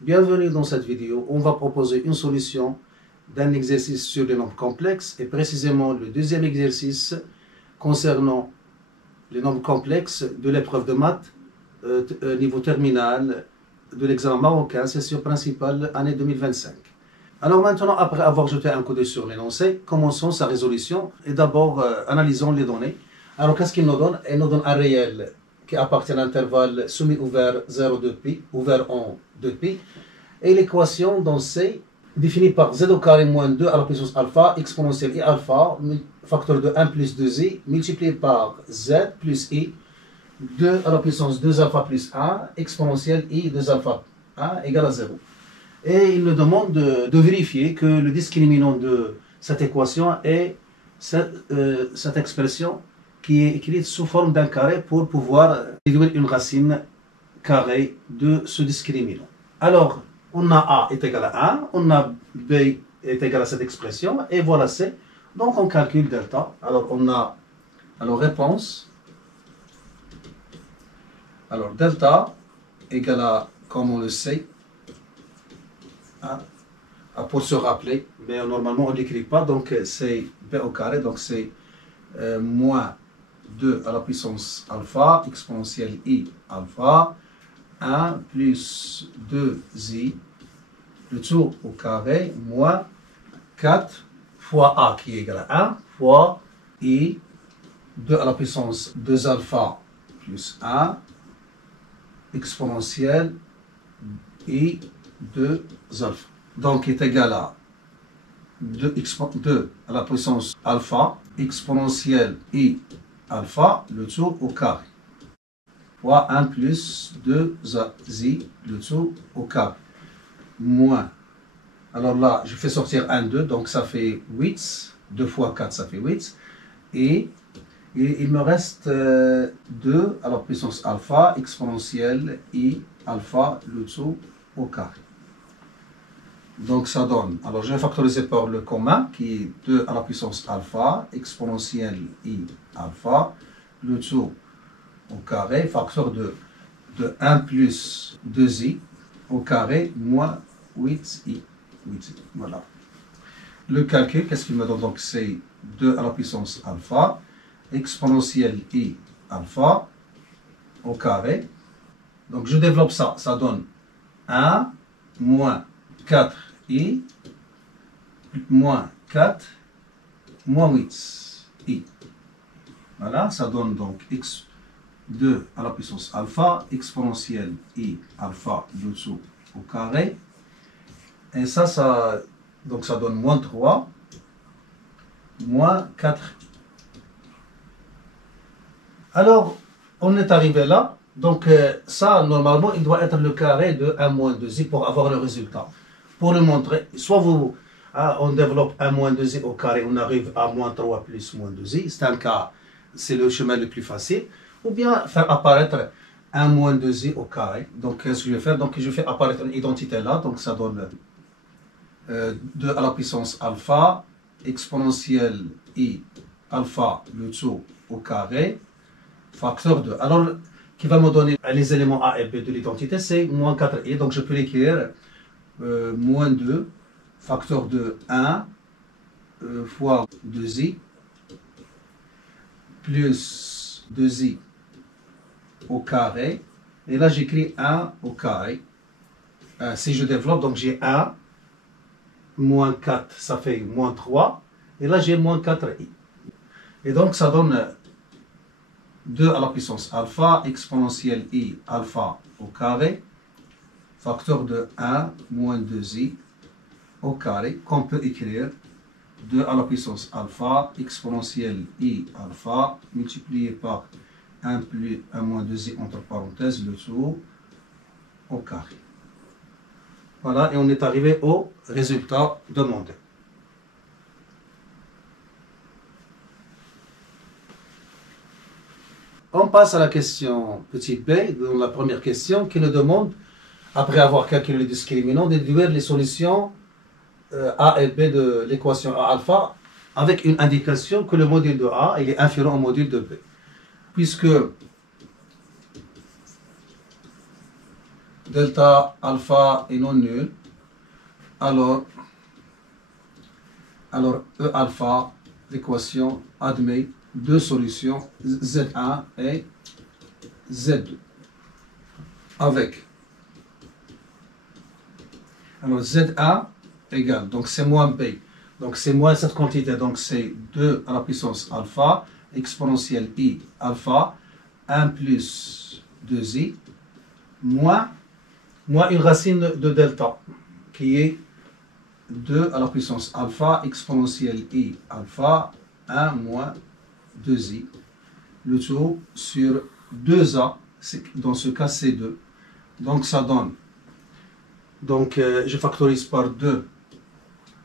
Bienvenue dans cette vidéo. On va proposer une solution d'un exercice sur les nombres complexes et précisément le deuxième exercice concernant les nombres complexes de l'épreuve de maths niveau terminal de l'examen marocain, session principale année 2025. Alors maintenant, après avoir jeté un coup d'œil sur l'énoncé, commençons sa résolution et d'abord analysons les données. Alors qu'est-ce qu'il nous donne? Il nous donne un réel qui appartient à l'intervalle semi-ouvert 0,2π, ouvert en 2π, et l'équation dans C définie par z au carré moins 2 à la puissance alpha exponentielle i alpha, facteur de 1 plus 2i, multiplié par z plus i, 2 à la puissance 2 alpha plus 1, exponentielle i 2 alpha 1 égale à 0. Et il nous demande de vérifier que le discriminant de cette équation est cette expression qui est écrite sous forme d'un carré pour pouvoir déduire une racine carrée de ce discriminant. Alors, on a A est égal à 1, on a B est égal à cette expression, et voilà C. Donc on calcule delta. Alors on a, réponse. Alors delta égale à, comme on le sait, pour se rappeler, mais normalement on ne l'écrit pas, donc c'est B au carré, donc c'est moins 2 à la puissance alpha, exponentielle i alpha, 1 plus 2i, le tout au carré, moins 4 fois a qui est égal à 1, fois i, 2 à la puissance 2 alpha plus 1, exponentielle i 2 alpha. Donc est égal à 2 à la puissance alpha, exponentielle i alpha, le tout au carré, fois 1 plus 2i, le tout au carré, moins, alors là, je fais sortir 1, 2, donc ça fait 8, 2 fois 4, ça fait 8, et il me reste 2 à la puissance alpha, exponentielle i alpha, le tout au carré. Donc ça donne, alors je vais factoriser par le commun, qui est 2 à la puissance alpha, exponentielle i alpha, le tout au carré, facteur de 1 plus 2i au carré, moins 8i. Voilà. Le calcul, qu'est-ce qu'il me donne? Donc c'est 2 à la puissance alpha, exponentielle i alpha, au carré. Donc je développe ça, ça donne 1 moins 4i, moins 4, moins 8i. Voilà, ça donne donc x 2 à la puissance alpha, exponentielle i alpha dessous au carré. Et ça donne moins 3, moins 4. Alors, on est arrivé là. Donc, ça, normalement, il doit être le carré de 1 moins 2i pour avoir le résultat. Pour le montrer, soit on développe 1 moins 2i au carré, on arrive à moins 3 plus moins 2i. C'est un cas, c'est le chemin le plus facile. Ou bien faire apparaître 1 moins 2i au carré. Donc, qu'est-ce que je vais faire? Donc, je fais apparaître une identité là. Donc, ça donne 2 à la puissance alpha, exponentielle i alpha, le tout au carré, facteur 2. Alors, qui va me donner les éléments A et B de l'identité, c'est moins 4i. Donc, je peux l'écrire moins 2, facteur de 1 fois 2i, plus 2i au carré. Et là, j'écris 1 au carré. Si je développe, donc j'ai 1, moins 4, ça fait moins 3. Et là, j'ai moins 4i. Et donc, ça donne 2 à la puissance alpha, exponentielle i alpha au carré, facteur de 1 moins 2i au carré, qu'on peut écrire 2 à la puissance alpha, exponentielle i alpha, multiplié par 1 plus 1 moins 2i entre parenthèses, le tout au carré. Voilà, et on est arrivé au résultat demandé. On passe à la question petit b, dans la première question, qui nous demande, après avoir calculé le discriminant, de déduire les solutions A et B de l'équation A alpha, avec une indication que le module de A il est inférieur au module de B. Puisque delta alpha est non nul, alors E alpha, l'équation admet deux solutions, Z1 et Z2. Avec, alors Z1 égale, donc c'est moins B, donc c'est moins cette quantité, donc c'est 2 à la puissance alpha, exponentielle I alpha, 1 plus 2I, moins une racine de delta, qui est 2 à la puissance alpha, exponentielle I alpha, 1 moins 2I, le tout sur 2A, dans ce cas c'est 2. Donc ça donne, donc je factorise par 2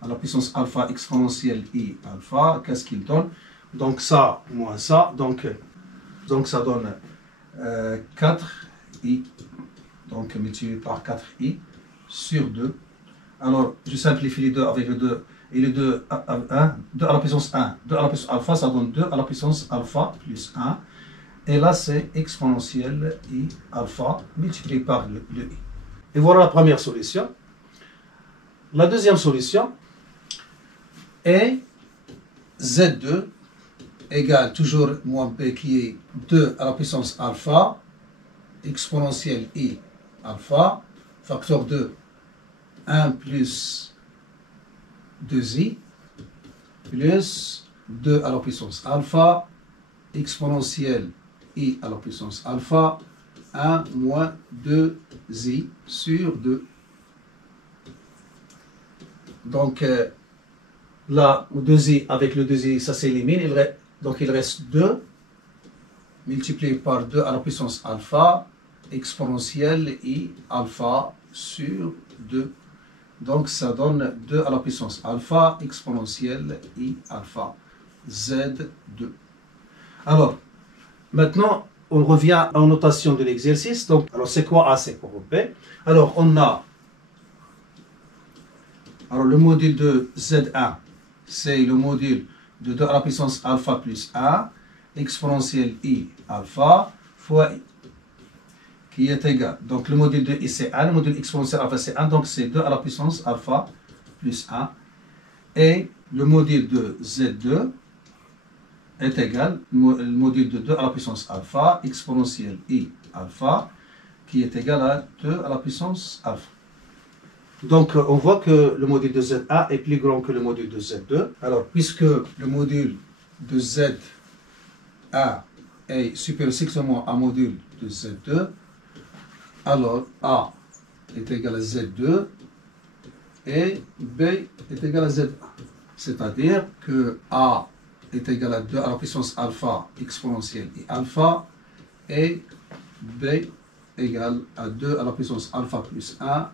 à la puissance alpha exponentielle I alpha, qu'est-ce qu'il donne? Donc ça moins ça, donc ça donne 4I, donc multiplié par 4I sur 2. Alors je simplifie les 2 avec le 2 et le 2 à 1, 2 à la puissance 1, 2 à la puissance alpha, ça donne 2 à la puissance alpha plus 1. Et là c'est exponentielle I alpha multiplié par le I. Et voilà la première solution. La deuxième solution est Z2 égale toujours moins B qui est 2 à la puissance alpha, exponentielle I alpha, facteur 2, 1 plus 2I, plus 2 à la puissance alpha, exponentielle I à la puissance alpha, 1 moins 2I sur 2. Donc, là, 2i avec le 2i, ça s'élimine. Donc, il reste 2 multiplié par 2 à la puissance alpha, exponentielle I alpha sur 2. Donc, ça donne 2 à la puissance alpha, exponentielle I alpha, Z2. Alors, maintenant, on revient en notation de l'exercice. Donc, alors, c'est quoi A, c'est quoi B? Alors, on a le module de Z1, c'est le module de 2 à la puissance alpha plus 1, exponentielle I alpha fois I, qui est égal. Donc, le module de I, c'est 1, le module exponentielle alpha, c'est 1, donc c'est 2 à la puissance alpha plus 1. Et le module de Z2 est égal, le module de 2 à la puissance alpha, exponentielle I alpha, qui est égal à 2 à la puissance alpha. Donc, on voit que le module de Z1 est plus grand que le module de Z2. Alors, puisque le module de Z1 est supérieur strictement à module de Z2, alors A est égal à Z2 et B est égal à Z1. C'est-à-dire que A est égal à 2 à la puissance alpha exponentielle I alpha et B égale à 2 à la puissance alpha plus 1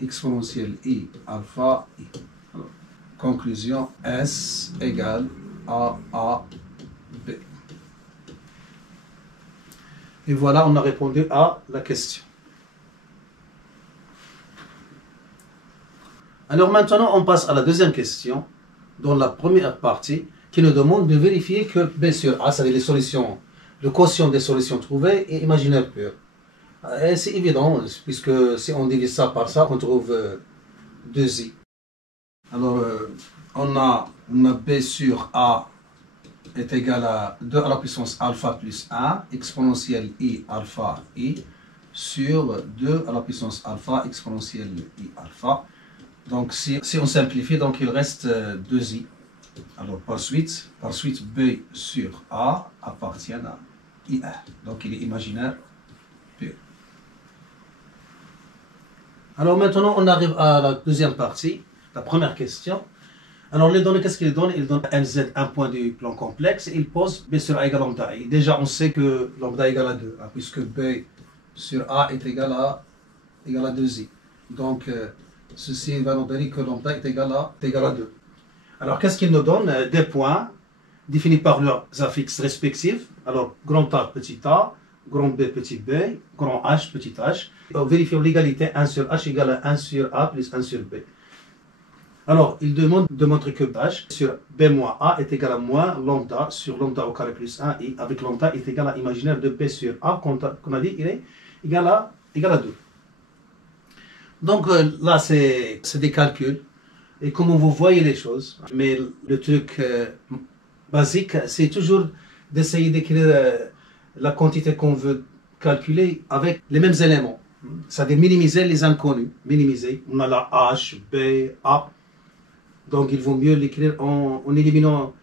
exponentielle I alpha I. Alors, conclusion, S égale A B. Et voilà, on a répondu à la question. Alors maintenant, on passe à la deuxième question, dans la première partie, qui nous demande de vérifier que B sur A, c'est-à-dire les solutions, le quotient des solutions trouvées est imaginaire pur. Et c'est évident, puisque si on divise ça par ça, on trouve 2i. Alors, on a B sur A est égal à 2 à la puissance alpha plus 1, exponentielle I alpha I, sur 2 à la puissance alpha, exponentielle I alpha. Donc, si on simplifie, donc il reste 2i. Alors, par suite, B sur A appartient à I1. Donc, il est imaginaire pur. Alors maintenant, on arrive à la deuxième partie, la première question. Alors les données, qu'est-ce qu'il donne? Il donne MZ un point du plan complexe et il pose B sur A égale lambda. Et déjà, on sait que lambda égale à 2, puisque B sur A est égal à 2i. Donc, ceci va nous donner que lambda est égal à 2. Alors, qu'est-ce qu'il nous donne? Des points définis par leurs affixes respectifs. Alors, grand A, petit a, grand B, petit b, grand H, petit h. Vérifions l'égalité 1 sur h égale à 1 sur a plus 1 sur b. Alors, il demande de montrer que h sur b moins a est égal à moins lambda sur lambda au carré plus 1 et avec lambda est égal à imaginaire de b sur a qu'on a dit il est égal à 2. Donc là, c'est des calculs. Et comment vous voyez les choses. Mais le truc basique, c'est toujours d'essayer d'écrire la quantité qu'on veut calculer avec les mêmes éléments. C'est-à-dire minimiser les inconnus. Minimiser. On a la H, B, A. Donc il vaut mieux l'écrire en éliminant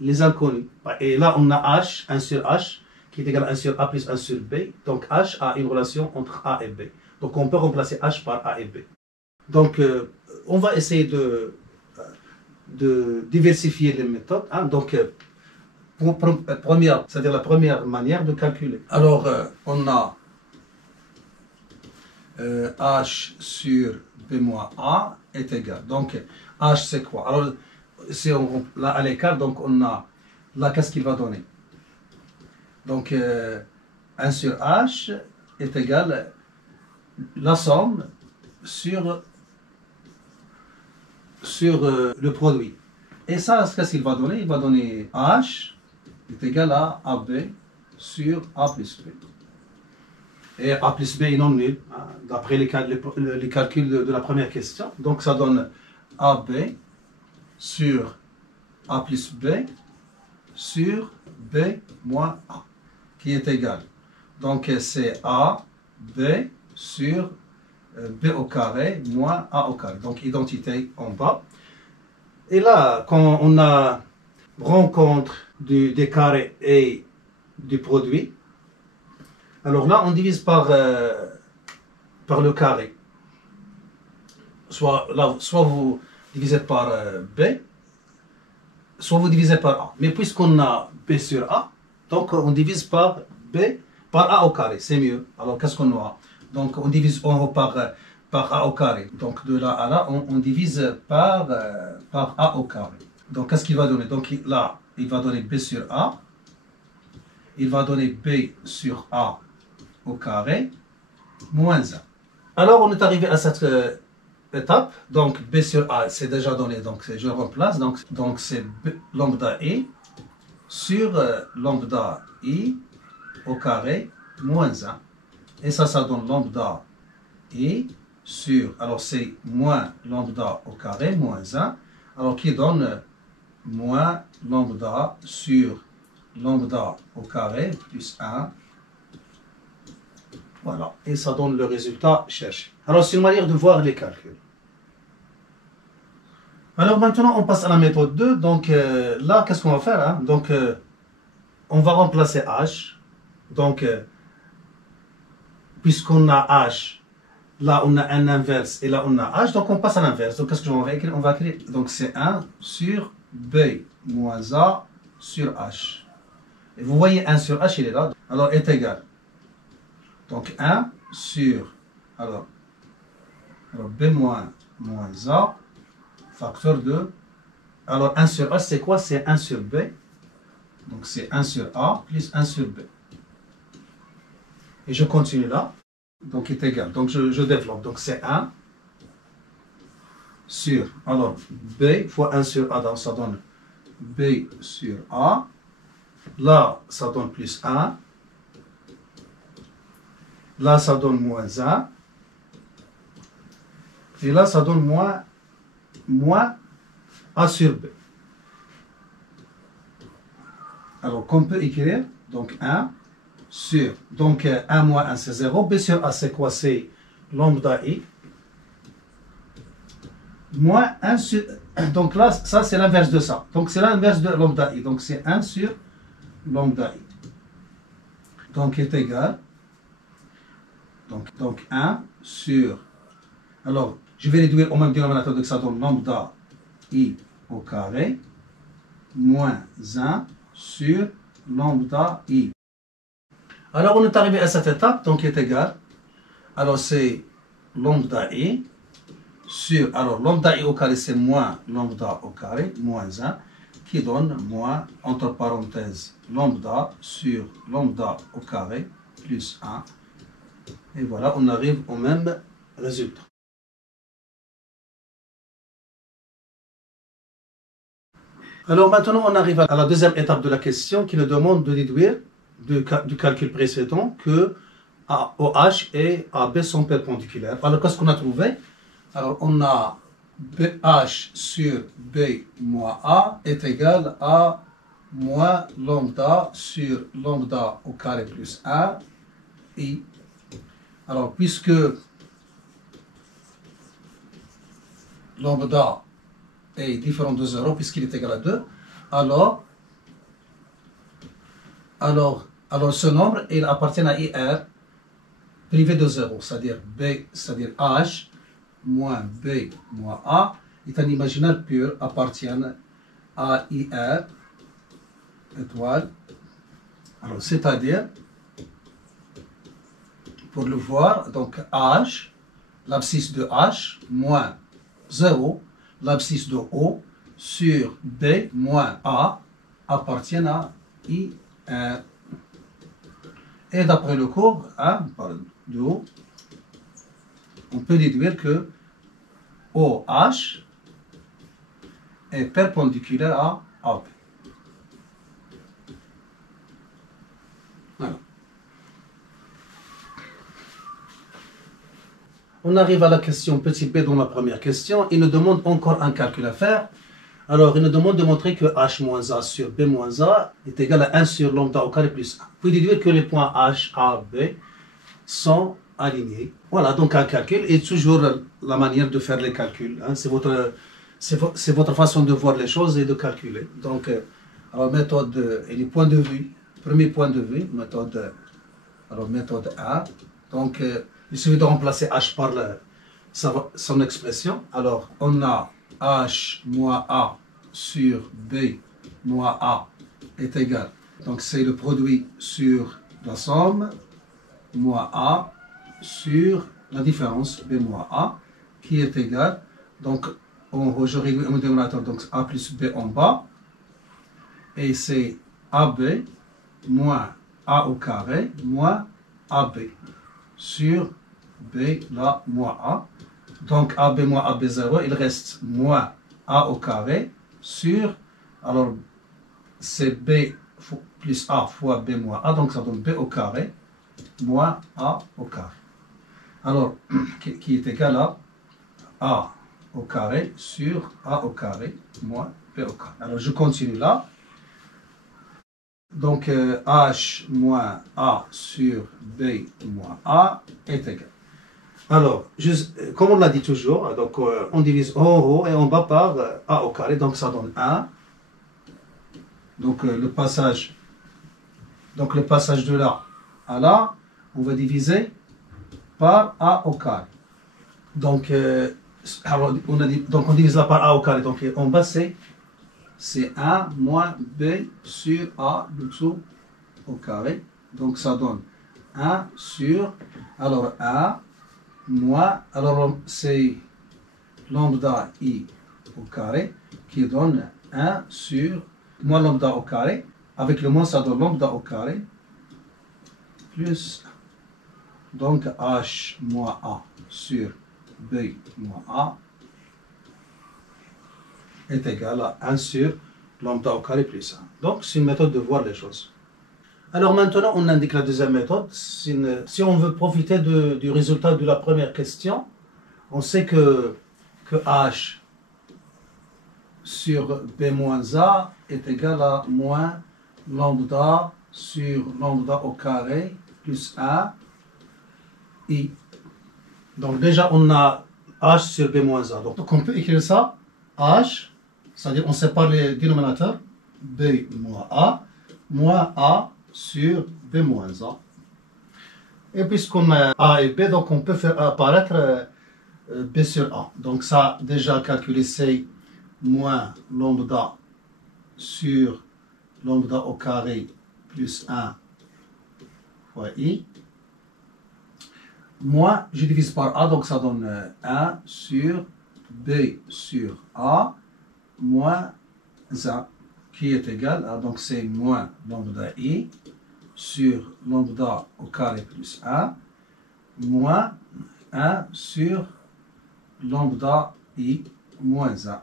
les inconnus. Et là, on a H, 1 sur H, qui est égal à 1 sur A plus 1 sur B. Donc H a une relation entre A et B. Donc on peut remplacer H par A et B. Donc on va essayer de diversifier les méthodes. Hein. Donc c'est-à-dire la première manière de calculer. Alors on a H sur B moins A est égal. Donc H c'est quoi? Alors si on là à l'écart, donc on a là qu'est-ce qu'il va donner? Donc 1 sur H est égal la somme sur le produit. Et ça, qu'est-ce qu'il va donner? Il va donner H est égal à AB sur A plus B. Et A plus B est non nul, hein, d'après les calculs de la première question. Donc ça donne AB sur A plus B sur B moins A, qui est égal. Donc c'est A, B sur B au carré moins A au carré. Donc identité en bas. Et là, quand on a rencontre des carrés et du produit, alors là, on divise par le carré. Soit vous divisez par B, soit vous divisez par A. Mais puisqu'on a B sur A, donc on divise par B, par A au carré. C'est mieux. Alors qu'est-ce qu'on aura? Donc on divise en haut par A au carré. Donc de là à là, on divise par A au carré. Donc qu'est-ce qu'il va donner? Donc là, il va donner B sur A. Il va donner B sur A au carré moins 1. Alors on est arrivé à cette étape. Donc B sur A, c'est déjà donné. Donc je remplace. Donc c'est lambda I sur lambda I au carré moins 1. Et ça donne lambda I sur, alors c'est moins lambda au carré moins 1, alors qui donne moins lambda sur lambda au carré plus 1. Voilà, et ça donne le résultat cherché. Alors c'est une manière de voir les calculs. Alors maintenant on passe à la méthode 2. Donc là, qu'est-ce qu'on va faire, hein? Donc on va remplacer H. Donc puisqu'on a H, là on a un inverse et là on a H, donc on passe à l'inverse. Donc qu'est-ce qu'on va écrire? On va écrire, donc c'est 1 sur B moins A sur H. Et vous voyez 1 sur H, il est là. Alors est égal. Donc 1 sur, alors B moins A, facteur de, alors 1 sur H c'est quoi? C'est 1 sur B. Donc c'est 1 sur A plus 1 sur B. Et je continue là. Donc, il est égal. Donc, je développe. Donc, c'est 1 sur, alors, B fois 1 sur A. Donc, ça donne B sur A. Là, ça donne plus 1. Là, ça donne moins 1. Et là, ça donne moins A sur B. Alors, qu'on peut écrire, donc 1 sur, donc 1 moins 1 c'est 0, B sur A c'est quoi? C'est lambda I, moins 1 sur, donc là, ça c'est l'inverse de ça, donc c'est l'inverse de lambda I, donc c'est 1 sur lambda I, donc est égal, donc 1 sur, alors je vais réduire au même dénominateur, donc ça donne lambda I au carré, moins 1 sur lambda I. Alors on est arrivé à cette étape, donc qui est égal. Alors c'est lambda I sur, alors lambda I au carré c'est moins lambda au carré, moins 1, qui donne moins, entre parenthèses, lambda sur lambda au carré, plus 1. Et voilà, on arrive au même résultat. Alors maintenant on arrive à la deuxième étape de la question qui nous demande de déduire du calcul précédent que OH et AB sont perpendiculaires. Alors, qu'est-ce qu'on a trouvé? Alors, on a BH sur B moins A est égal à moins lambda sur lambda au carré plus 1 I. Alors, puisque lambda est différent de 0, puisqu'il est égal à 2, alors ce nombre, il appartient à IR privé de 0, c'est-à-dire B, c'est-à-dire H moins B moins A est un imaginaire pur, appartiennent à IR étoile. Alors, c'est-à-dire, pour le voir, donc H, l'abscisse de H moins 0, l'abscisse de O sur B moins A appartiennent à IR. Et d'après le cours 1, par de haut, on peut déduire que OH est perpendiculaire à AB. Voilà. On arrive à la question petit b dans la première question. Il nous demande encore un calcul à faire. Alors, il nous demande de montrer que H moins A sur B moins A est égal à 1 sur lambda au carré plus 1. Puis déduire que les points H, A, B sont alignés. Voilà, donc un calcul est toujours la manière de faire les calculs. Hein. C'est votre façon de voir les choses et de calculer. Donc, alors méthode et les points de vue. Premier point de vue, méthode 1. Donc, il suffit de remplacer H par son expression. Alors, on a H moins A sur B moins A est égal. Donc, c'est le produit sur la somme moins A sur la différence B moins A qui est égal. Donc, je réduis au dénominateur, donc A plus B en bas. Et c'est AB moins A au carré moins AB sur B là moins A. Donc AB moins AB0, il reste moins A au carré sur, alors c'est B plus A fois B moins A, donc ça donne B au carré moins A au carré. Alors, qui est égal à A au carré sur A au carré moins B au carré. Alors je continue là. Donc H moins A sur B moins A est égal. Alors, comme on l'a dit toujours, donc, on divise en haut et en bas par A au carré, donc ça donne 1. Donc le passage de là à là, on va diviser par A au carré. Donc, on divise là par A au carré, donc en bas c'est 1 moins B sur A dessous au carré. Donc ça donne 1 sur, alors 1 moins, alors c'est lambda I au carré qui donne 1 sur moins lambda au carré. Avec le moins, ça donne lambda au carré plus, donc H moins A sur B moins A est égal à 1 sur lambda au carré plus 1. Donc, c'est une méthode de voir les choses. Alors maintenant, on indique la deuxième méthode. Si on veut profiter du résultat de la première question, on sait que H sur B moins A est égal à moins lambda sur lambda au carré plus 1 I. Donc déjà, on a H sur B moins A. Donc on peut écrire ça, H, c'est-à-dire on sépare les dénominateurs, B moins A sur B moins A. Et puisqu'on a A et B, donc on peut faire apparaître B sur A. Donc ça, déjà calculé, c'est moins lambda sur lambda au carré plus 1 fois I. Moins, je divise par A, donc ça donne 1 sur B sur A moins 1, qui est égal à, donc c'est moins lambda I sur lambda au carré plus 1, moins 1 sur lambda I moins 1.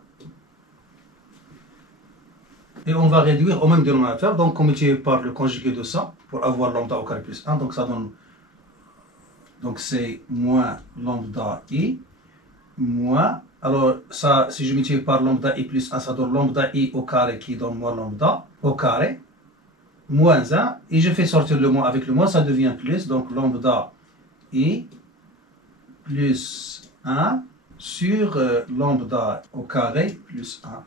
Et on va réduire au même dénominateur, donc on multiplie par le conjugué de ça, pour avoir lambda au carré plus 1, donc ça donne Donc c'est moins lambda I, moins, alors ça, si je multiplie par lambda I plus 1, ça donne lambda I au carré qui donne moins lambda au carré, moins 1, et je fais sortir le moins avec le moins, ça devient plus, donc lambda I plus 1 sur lambda au carré plus 1,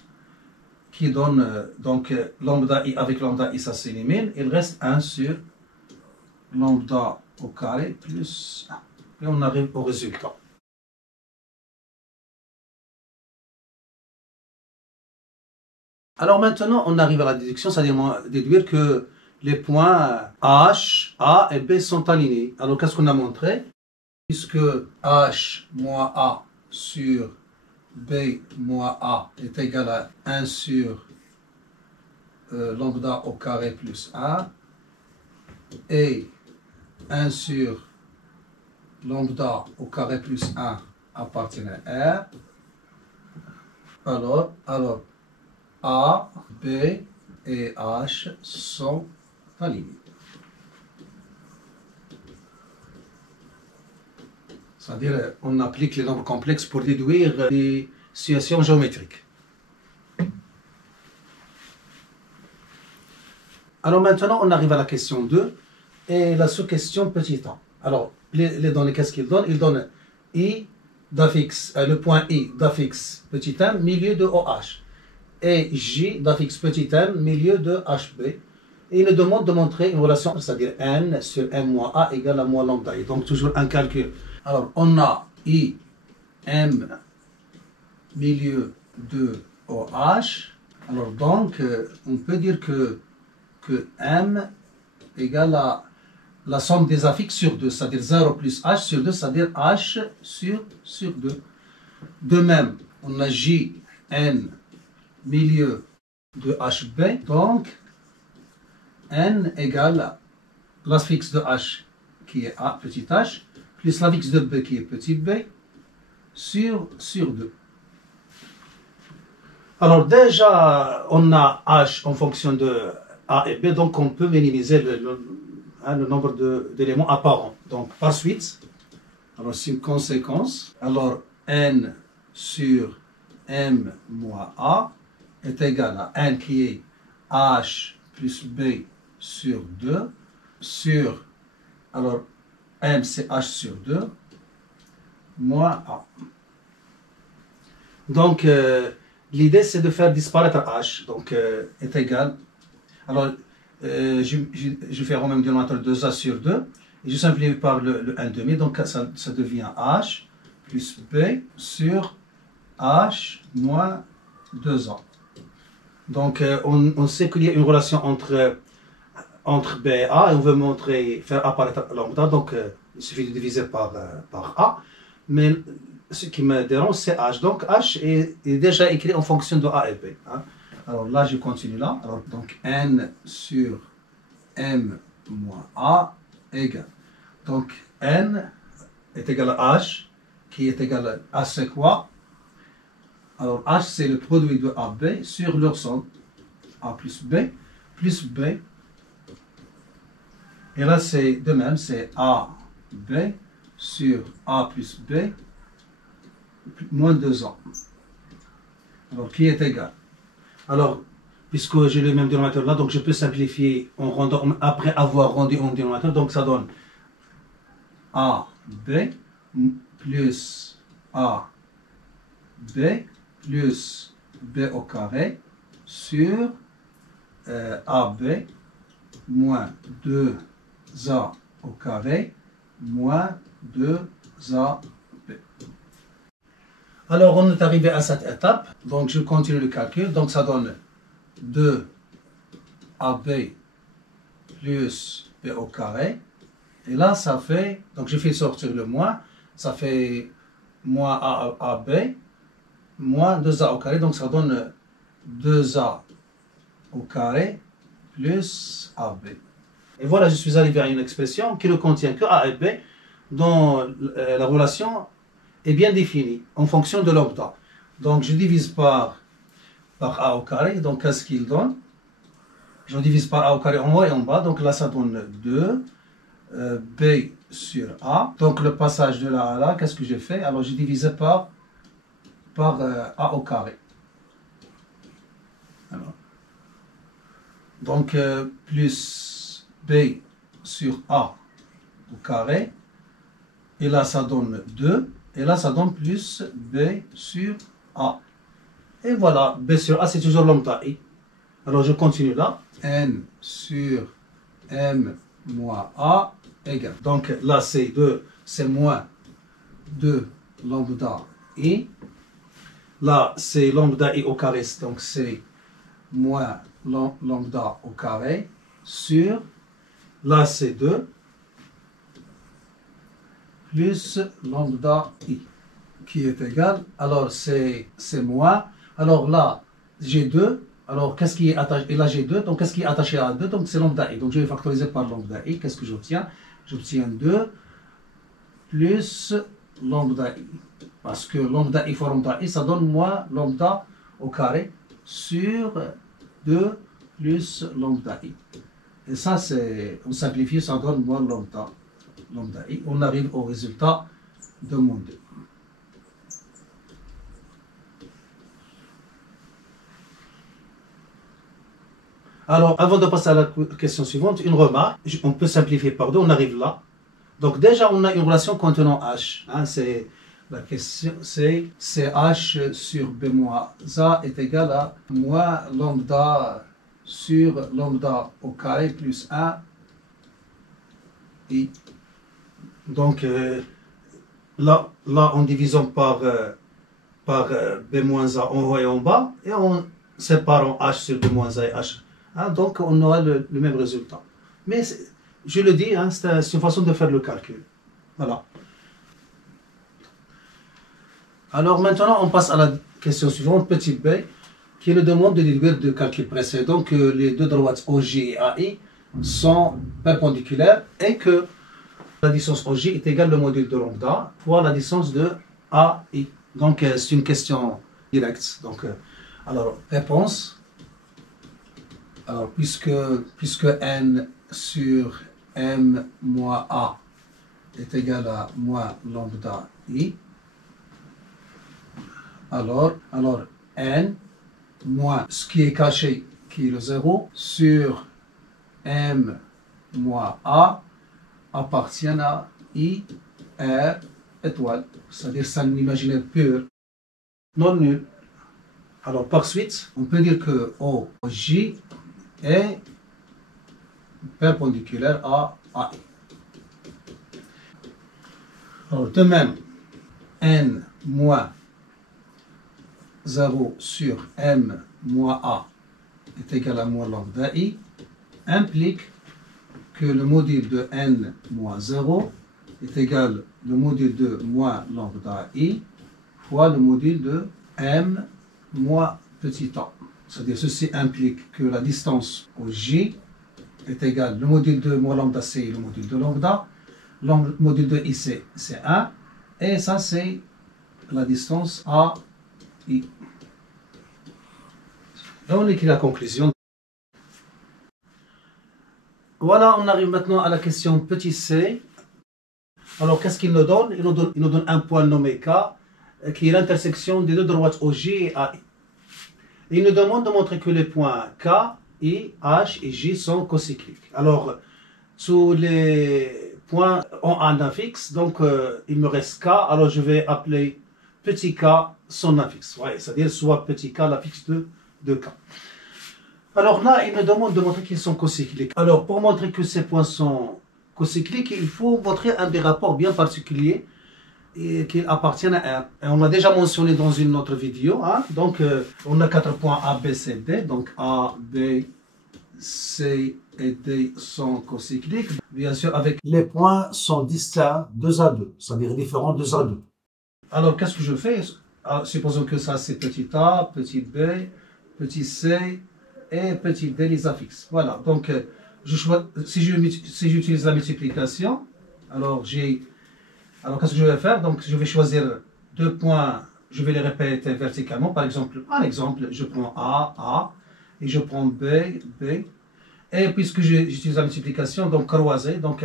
qui donne, donc lambda I avec lambda I, ça s'élimine, il reste 1 sur lambda au carré plus 1. Et on arrive au résultat. Alors maintenant, on arrive à la déduction, c'est-à-dire déduire que les points H, A et B sont alignés. Alors qu'est-ce qu'on a montré? Puisque H moins A sur B moins A est égal à 1 sur lambda au carré plus 1 et 1 sur lambda au carré plus 1 appartient à R, alors A, B et H sont alignés. C'est-à-dire, on applique les nombres complexes pour déduire des situations géométriques. Alors maintenant, on arrive à la question 2 et la sous-question petit a. Alors, les données, qu'est-ce qu'ils donnent? Ils donnent I d'affixe, le point I d'affixe petit m, milieu de OH. Et J d'affixe petit m, milieu de HB. Et il nous demande de montrer une relation, c'est-à-dire N sur M moins A égale à moins lambda. Et donc toujours un calcul. Alors on a I, M, milieu de OH. Alors donc on peut dire que M égale à la somme des affixes sur 2, c'est-à-dire 0 plus H sur 2, c'est-à-dire H sur 2. De même, on a J, N, milieu de HB, donc N égale l'affixe de H qui est A, petit h, plus l'affixe de B qui est petit b, sur 2. Alors déjà, on a H en fonction de A et B, donc on peut minimiser le nombre d'éléments apparents. Donc par suite, alors c'est une conséquence, alors N sur M moins A est égal à N qui est H plus B sur 2 sur, alors M c'est H sur 2 moins A. Donc l'idée c'est de faire disparaître H, donc est égal, alors je fais au même dénominateur 2A sur 2 et je simplifie par le 1/2, donc ça devient H plus B sur H moins 2A. Donc on sait qu'il y a une relation entre B et A et on veut faire apparaître lambda, donc il suffit de diviser par A, mais ce qui me dérange c'est H, donc H est déjà écrit en fonction de A et B. Hein. Alors là je continue là, alors, donc N sur M moins A égale, donc N est égal à H, qui est égal à c'est quoi? Alors H c'est le produit de AB sur leur somme, A plus B, et là c'est de même, c'est AB sur A plus B moins 2A, alors qui est égal, alors puisque j'ai le même dénominateur là, donc je peux simplifier en rendant, après avoir rendu mon dénominateur, donc ça donne AB plus AB plus B au carré sur AB moins 2A au carré moins 2AB. Alors on est arrivé à cette étape, donc je continue le calcul, donc ça donne 2AB plus B au carré, et là ça fait, donc je fais sortir le moins, ça fait moins AB moins 2A au carré, donc ça donne 2A au carré plus AB. Et voilà, je suis arrivé à une expression qui ne contient que A et B, dont la relation est bien définie en fonction de lambda. Donc je divise par A au carré, donc qu'est-ce qu'il donne? Je divise par A au carré en haut et en bas, donc là ça donne 2, B sur A. Donc le passage de là à là, qu'est-ce que j'ai fait? Alors j'ai divisé par A au carré. Alors, donc plus B sur A au carré. Et là ça donne 2. Et là ça donne plus B sur A. Et voilà, B sur A c'est toujours lambda I. Alors je continue là. N sur M moins A égale. Donc là c'est moins 2 lambda I. Là c'est lambda I au carré, donc c'est moins lambda au carré sur, là c'est 2 plus lambda I qui est égal, alors c'est moins, alors là j'ai 2, alors qu'est-ce qui est attaché, et là j'ai 2, donc qu'est-ce qui est attaché à 2, donc c'est lambda I, donc je vais factoriser par lambda I, qu'est-ce que j'obtiens? J'obtiens 2 plus lambda I, parce que lambda I fois lambda I, ça donne moins lambda au carré sur 2 plus lambda I. Et ça, c'est, on simplifie, ça donne moins lambda I. On arrive au résultat de mon 2. Alors, avant de passer à la question suivante, une remarque. On peut simplifier par 2, on arrive là. Donc déjà, on a une relation contenant H. Hein, la question, c'est H sur B moins A est égal à moins lambda sur lambda au carré plus 1 I. Donc là, en divisant par B moins A en haut et en bas, et en séparant H sur B moins A et H. Hein, donc on aura le même résultat. Mais je le dis, hein, c'est une façon de faire le calcul. Voilà. Alors maintenant, on passe à la question suivante, petit b, qui nous demande de déduire du calcul précédent que les deux droites OJ et AI sont perpendiculaires et que la distance OJ est égale au module de lambda fois la distance de AI. Donc c'est une question directe. Donc, alors, réponse. Alors, puisque n sur m moins a est égal à moins lambda I, alors n moins ce qui est caché, qui est le 0, sur m moins a appartient à I, R, étoile, c'est-à-dire c'est un imaginaire pur, non nul. Alors par suite, on peut dire que OJ est perpendiculaire à AI. Alors de même, n moins 0 sur m moins a est égal à moins lambda I implique que le module de n moins 0 est égal au module de moins lambda I fois le module de m moins petit a. C'est-à-dire ceci implique que la distance au J est égale, le module de moins lambda C et le module de lambda, le module de IC c'est 1, et ça c'est la distance à I. Et on écrit la conclusion. Voilà, on arrive maintenant à la question petit c. Alors qu'est-ce qu'il nous donne? Il nous donne un point nommé K, qui est l'intersection des deux droites OJ et AI. Il nous demande de montrer que les points K, I, H et J sont cocycliques. Alors, sous les points en un infixe, donc il me reste K, alors je vais appeler petit k son infixe. Ouais, c'est-à-dire soit petit k l'affixe de K. Alors là, il me demande de montrer qu'ils sont cocycliques. Alors, pour montrer que ces points sont cocycliques, il faut montrer un des rapports bien particuliers et qu'ils appartiennent à R. Et on l'a déjà mentionné dans une autre vidéo. Hein? Donc, on a 4 points A, B, C, D. Donc, A, B, C et D sont cocycliques. Bien sûr, avec les points sont distincts 2 à 2, c'est-à-dire différents 2 à 2. Alors, qu'est-ce que je fais? Supposons que ça, c'est petit a, petit b, petit c et petit d, les affixes. Voilà. Donc, si j'utilise la multiplication, alors qu'est-ce que je vais faire? Donc, je vais choisir 2 points, je vais les répéter verticalement. Par exemple, je prends A, et je prends B, B. Et puisque j'utilise la multiplication, donc croisée, donc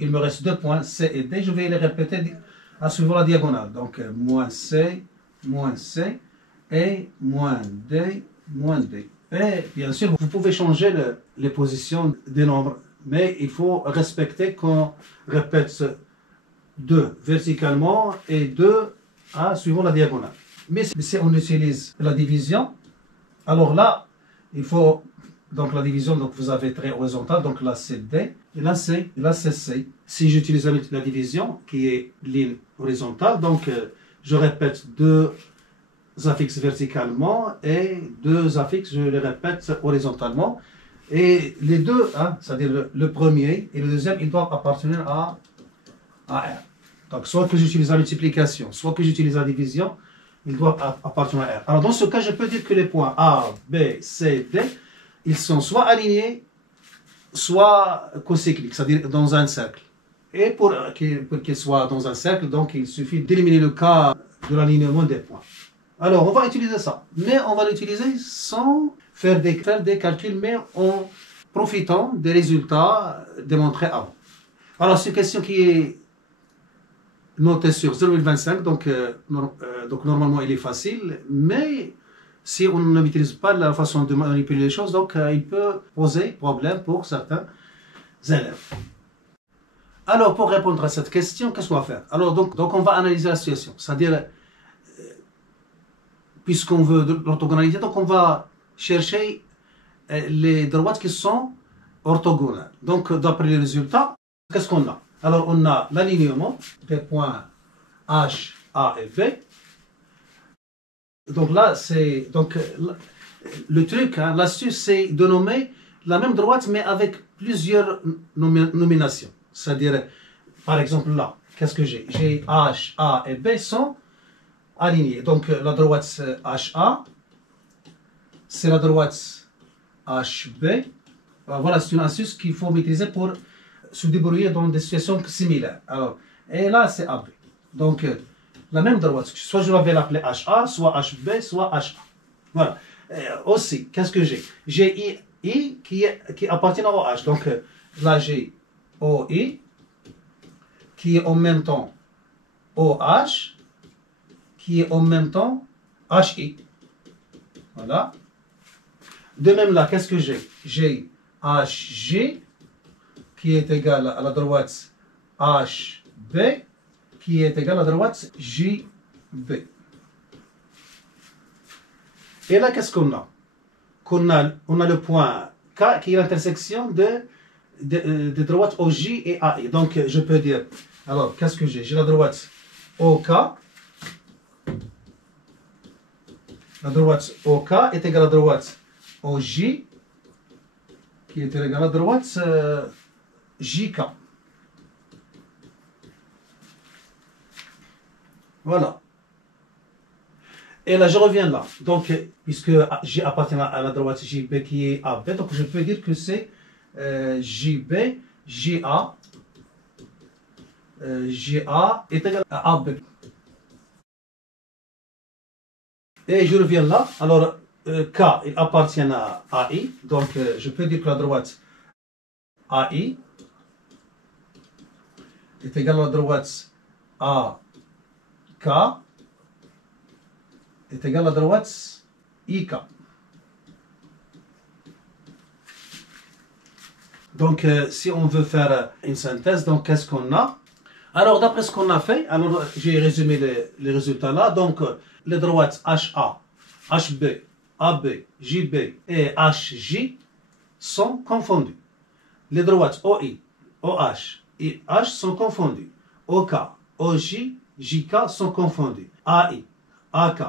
il me reste 2 points, C et D, je vais les répéter à suivant la diagonale. Donc moins C et moins D, moins D. Et bien sûr, vous pouvez changer les positions des nombres, mais il faut respecter qu'on répète 2 verticalement et 2 suivant la diagonale. Mais si on utilise la division, alors là, il faut, donc la division, donc vous avez trait horizontal, donc là c'est D, et là c'est C. Si j'utilise la division, qui est ligne horizontale, donc je répète 2 affixes verticalement et 2 affixes, je les répète horizontalement. Et les deux, c'est-à-dire le premier et le deuxième, ils doivent appartenir à R. Donc soit que j'utilise la multiplication, soit que j'utilise la division, ils doivent appartenir à R. Alors dans ce cas, je peux dire que les points A, B, C, D, ils sont soit alignés, soit cocycliques, c'est-à-dire dans un cercle. Et pour qu'ils soient dans un cercle, donc il suffit d'éliminer le cas de l'alignement des points. Alors on va utiliser ça, mais on va l'utiliser sans faire des calculs, mais en profitant des résultats démontrés avant. Alors c'est une question qui est notée sur 0,25, donc normalement il est facile, mais si on ne maîtrise pas la façon de manipuler les choses, donc il peut poser problème pour certains élèves. Alors pour répondre à cette question, qu'est-ce qu'on va faire? Alors donc on va analyser la situation, c'est-à-dire puisqu'on veut de l'orthogonalité, donc on va chercher les droites qui sont orthogonales. Donc d'après les résultats, qu'est-ce qu'on a? Alors on a l'alignement des points H, A et B. Donc là, c'est donc le truc, l'astuce, c'est de nommer la même droite, mais avec plusieurs nominations. C'est-à-dire, par exemple là, qu'est-ce que j'ai? J'ai H, A et B sont alignés. Donc la droite HA, c'est la droite HB. Voilà, c'est une astuce qu'il faut maîtriser pour se débrouiller dans des situations similaires. Alors, et là, c'est AB. Donc, la même droite, soit je vais l'appeler HA, soit HB, soit HA. Voilà. Aussi, qu'est-ce que j'ai? J'ai I qui appartient au H. Donc, là, j'ai OI qui est en même temps OH, qui est en même temps HI. Voilà. De même là, qu'est-ce que j'ai? J'ai HG qui est égal à la droite HB qui est égal à la droite JB. Et là, qu'est-ce qu'on a? On a le point K qui est l'intersection de droites OJ et AI. Donc, je peux dire, alors, qu'est-ce que j'ai? J'ai la droite OK. La droite OK est égale à la droite OJ qui est égale à la droite JK. Voilà. Et là, je reviens là. Donc, puisque J appartient à la droite JB qui est AB, donc je peux dire que c'est JB, JA, JA est égal à AB. Et je reviens là. Alors, K, il appartient à AI. Donc, je peux dire que la droite AI est égale à la droite AK est égal à droite IK. Donc, si on veut faire une synthèse, donc qu'est-ce qu'on a? Alors, d'après ce qu'on a fait, alors j'ai résumé les résultats là. Donc, les droites HA, HB, AB, JB et HJ sont confondues. Les droites OI, OH et H sont confondues. OK, OJ, JK sont confondues. AI, AK,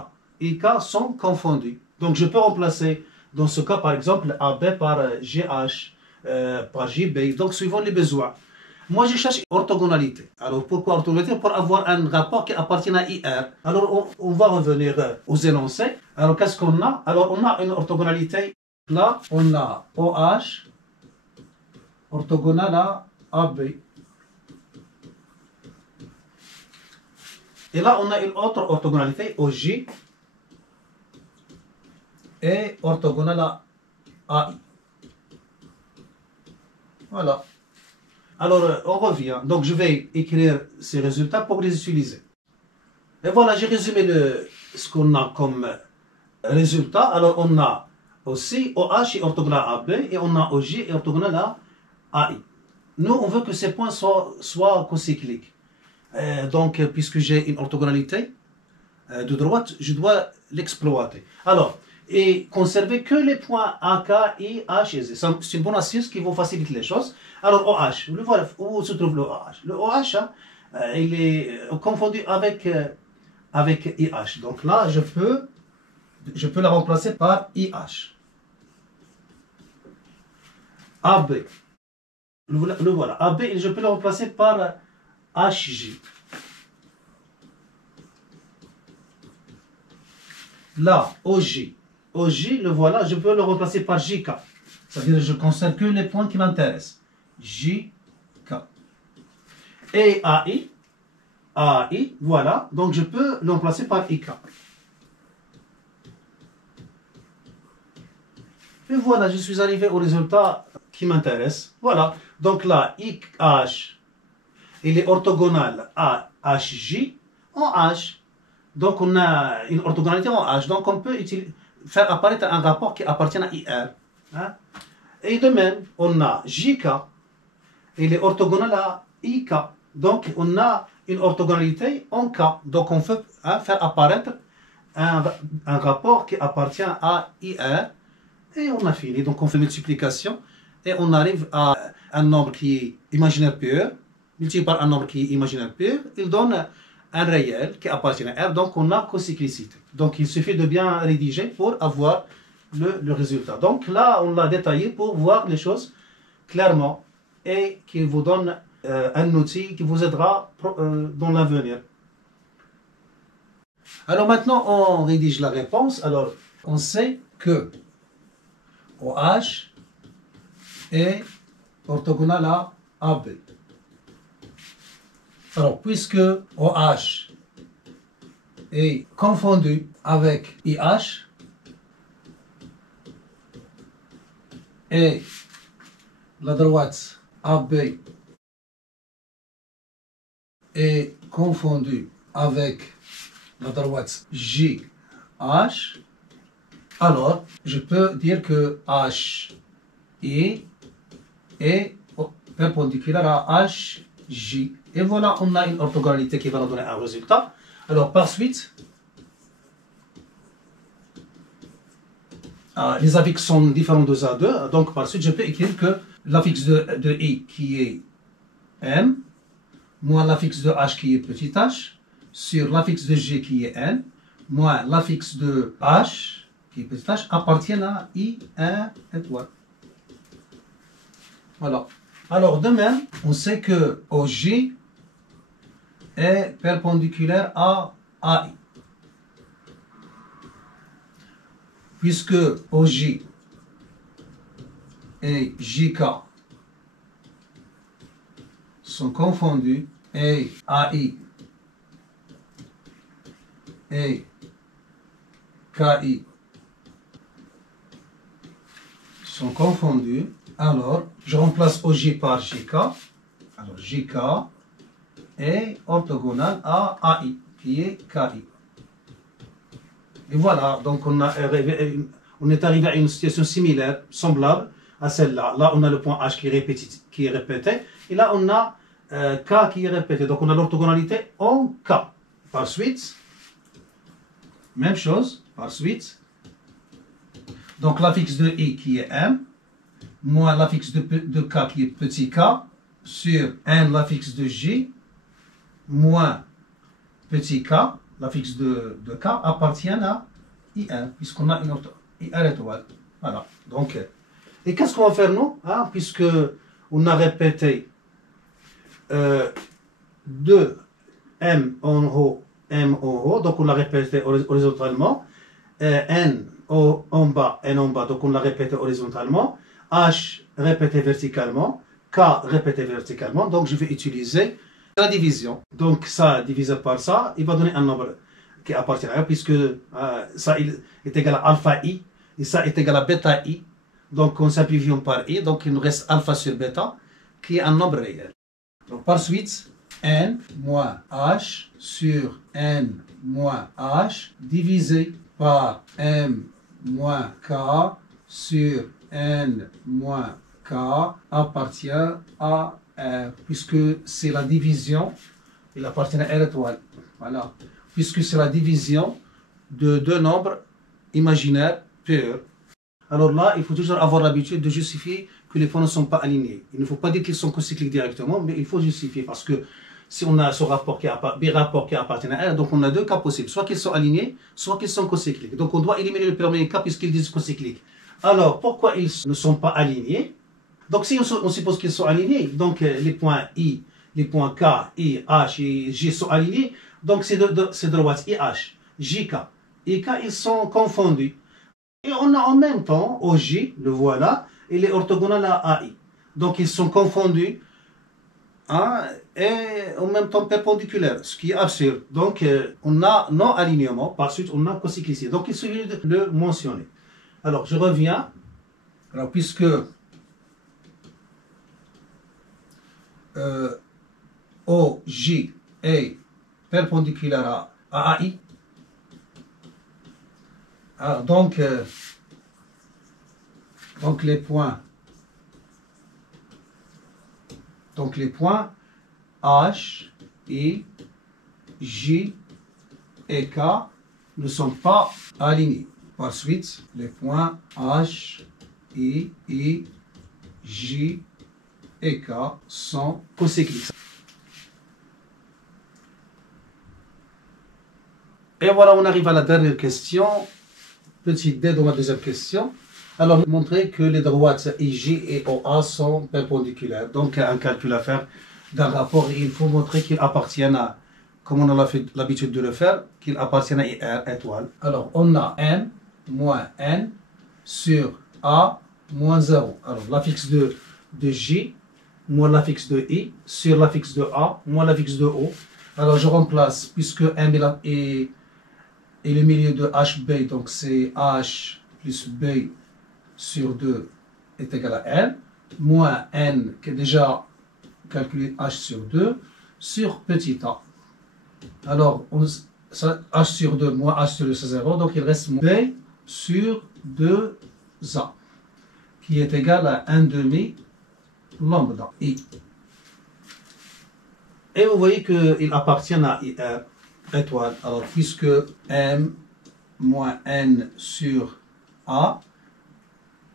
IK sont confondus. Donc je peux remplacer dans ce cas par exemple AB par GH, par JB, donc suivant les besoins. Moi je cherche orthogonalité. Alors pourquoi orthogonalité? Pour avoir un rapport qui appartient à IR. Alors on va revenir aux énoncés. Alors qu'est-ce qu'on a? Alors on a une orthogonalité. Là on a OH orthogonal à AB. Et là on a une autre orthogonalité OJ et orthogonal à AI. Voilà. Alors, on revient. Donc, je vais écrire ces résultats pour les utiliser. Et voilà, j'ai résumé ce qu'on a comme résultat. Alors, on a aussi OH est orthogonal à AB et on a OJ est orthogonal à AI. Nous, on veut que ces points soient cocycliques. Donc, puisque j'ai une orthogonalité de droite, je dois l'exploiter. Alors, et conserver que les points AK, I, H et Z. C'est une bonne astuce qui vous facilite les choses. Alors, OH, le voilà, où se trouve le OH? Le OH, hein, il est confondu avec IH. Donc là, je peux la remplacer par IH. AB, le voilà. AB, je peux le remplacer par HJ. Là, OJ. OJ, le voilà, je peux le remplacer par JK. C'est-à-dire que je ne conserve que les points qui m'intéressent. JK. Et AI, AI, voilà. Donc je peux le remplacer par IK. Et voilà, je suis arrivé au résultat qui m'intéresse. Voilà. Donc là, IH, il est orthogonal à HJ en H. Donc on a une orthogonalité en H. Donc on peut faire apparaître un rapport qui appartient à IR. Hein? Et de même, on a JK, il est orthogonal à IK. Donc on a une orthogonalité en K. Donc on peut faire apparaître un rapport qui appartient à IR. Et on a fini. Donc on fait multiplication et on arrive à un nombre qui est imaginaire pur, multiplié par un nombre qui est imaginaire pur, il donne un réel qui appartient à R, donc on a cocyclicité. Donc il suffit de bien rédiger pour avoir le résultat. Donc là, on l'a détaillé pour voir les choses clairement et qui vous donne un outil qui vous aidera dans l'avenir. Alors maintenant, on rédige la réponse. Alors, on sait que OH est orthogonal à AB. Alors, puisque OH est confondu avec IH et la droite AB est confondue avec la droite JH, alors je peux dire que HI est perpendiculaire à HJ. Et voilà, on a une orthogonalité qui va nous donner un résultat. Alors, par suite, les affixes sont différents de à 2. Donc, par suite, je peux écrire que l'affixe de I qui est M, moins l'affixe de H qui est petit h, sur l'affixe de G qui est N, moins l'affixe de H qui est petit h, appartiennent à I, 1 étoile. Voilà. Alors, de même, on sait que OJ est perpendiculaire à AI. Puisque OJ et JK sont confondus et AI et KI sont confondus, alors je remplace OJ par JK. Alors JK est orthogonal à AI, qui est KI. Et voilà, donc on est arrivé à une situation similaire, semblable à celle-là. Là, on a le point H qui est répété, et là, on a K qui est répété. Donc, on a l'orthogonalité en K. Par suite, même chose, par suite. Donc, l'affixe de I qui est M, moins l'affixe de K qui est petit k, sur N l'affixe de J, moins petit k, l'affixe de K appartient à IR, puisqu'on a une IR étoile. Voilà. Donc, et qu'est-ce qu'on va faire nous, puisque on a répété 2 M en haut, M en haut, donc on l'a répété horizontalement, N en bas, N en bas, donc on l'a répété horizontalement, H répété verticalement, K répété verticalement, donc je vais utiliser la division. Donc ça divisé par ça, il va donner un nombre qui appartient à R, puisque ça est égal à alpha I, et ça est égal à bêta I. Donc, on simplifie par i. Donc, il nous reste alpha sur bêta, qui est un nombre réel. Donc, par suite, n moins h sur n moins h divisé par m moins k sur n moins k appartient à R, puisque c'est la division, il appartient à R étoile. Voilà. Puisque c'est la division de deux nombres imaginaires purs. Alors là, il faut toujours avoir l'habitude de justifier que les points ne sont pas alignés. Il ne faut pas dire qu'ils sont cocycliques directement, mais il faut justifier parce que si on a ce rapport birapport qui appartient à R, donc on a deux cas possibles, soit qu'ils sont alignés, soit qu'ils sont cocycliques. Donc on doit éliminer le premier cas puisqu'ils disent cocycliques. Alors pourquoi ils ne sont pas alignés? Donc si on suppose qu'ils sont alignés, donc les points I, les points K, I, H et J sont alignés, donc c'est de droite IH, JK et K, ils sont confondus. Et on a en même temps OJ, le voilà, il est orthogonal à AI. Donc ils sont confondus hein, et en même temps perpendiculaires, ce qui est absurde. Donc on a non-alignement, par suite on a cocyclicité. Donc il suffit de le mentionner. Alors je reviens. Alors puisque OJ est perpendiculaire à AI, alors, donc les points H, I, J et K ne sont pas alignés. Par suite, les points H, I, J et K sont cocycliques. Et voilà, on arrive à la dernière question. Petite D dans la deuxième question. Alors, montrer que les droites IJ et OA sont perpendiculaires. Donc, un calcul à faire d'un rapport. Et il faut montrer qu'ils appartiennent à, comme on a l'habitude de le faire, qu'ils appartiennent à IR étoile. Alors, on a M moins N sur A moins 0. Alors, l'affixe de J moins l'affixe de I sur l'affixe de A moins l'affixe de O. Alors, je remplace, puisque M est et le milieu de HB, donc c'est H plus B sur 2 est égal à N, moins N, qui est déjà calculé H sur 2, sur petit a. Alors, H sur 2 moins H sur 2, c'est 0, donc il reste B sur 2A, qui est égal à 1 demi lambda I. Et vous voyez qu'il appartient à IR étoile. Alors, puisque M moins N sur A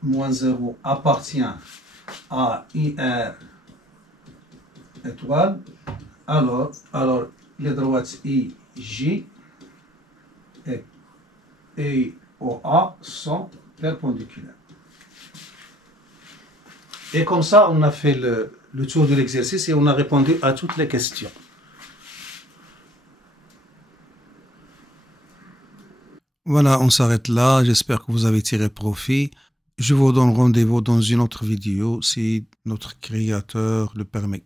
moins 0 appartient à IR étoile, alors les droites IJ et OA sont perpendiculaires. Et comme ça, on a fait le tour de l'exercice et on a répondu à toutes les questions. Voilà, on s'arrête là. J'espère que vous avez tiré profit. Je vous donne rendez-vous dans une autre vidéo si notre créateur le permet.